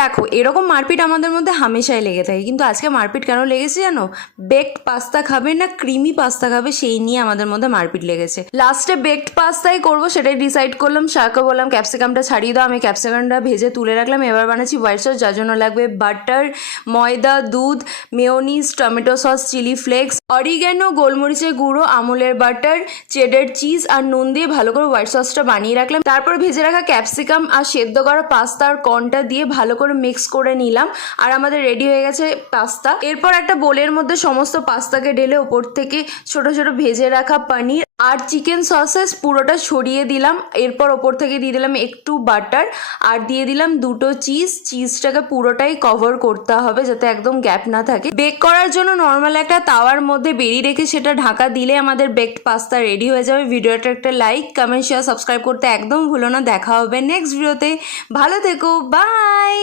দেখো এরকম মারপিট আমাদের মধ্যে হামেশাই লেগে থাকে, কিন্তু আজকে মারপিট কেন লেগেছে জানো? বেকড পাস্তা খাবে না ক্রিমি পাস্তা খাবে সেই নিয়ে আমাদের মধ্যে মারপিট লেগেছে। লাস্টে বেকড পাস্তাই করবো সেটাই ডিসাইড করলাম। শাকও বললাম ক্যাপসিকামটা ছাড়িয়ে দাও, আমি ক্যাপসিকামটা ভেজে তুলে রাখলাম। এবার বানাচ্ছি হোয়াইট সস, যার জন্য লাগবে বাটার, ময়দা, দুধ, mayonnaise, tomato sauce, chilli flakes, oregano, গোলমরিচের গুঁড়ো, আমুলের বাটার, চেডার চিজ আর নুন দিয়ে ভালো করে হোয়াইট সসটা বানিয়ে রাখলাম। তারপর ভেজে রাখা ক্যাপসিকাম আর সেদ্ধ করা পাস্তা আর কর্নটা দিয়ে ভালো করে মিক্স করে নিলাম, আর আমাদের রেডি হয়ে গেছে পাস্তা। এরপর একটা বোলের মধ্যে সমস্ত পাস্তাকে ঢেলে ওপর থেকে ছোট ছোট ভেজে রাখা পনির আর চিকেন সসেস পুরোটা ছড়িয়ে দিলাম। এরপর ওপর থেকে দিয়ে দিলাম একটু বাটার আর দিয়ে দিলাম দুটো চিজটাকে পুরোটাই কভার করতে হবে যাতে একদম গ্যাপ না থাকে। বেক করার জন্য নর্মাল একটা তাওয়ার মধ্যে বেরিয়ে রেখে সেটা ঢাকা দিলে আমাদের বেকড পাস্তা রেডি হয়ে যাবে। ভিডিওটা একটা লাইক, কমেন্ট, শেয়ার, সাবস্ক্রাইব করতে একদম ভুলো না। দেখা হবে নেক্সট ভিডিওতে। ভালো থেকো, বাই।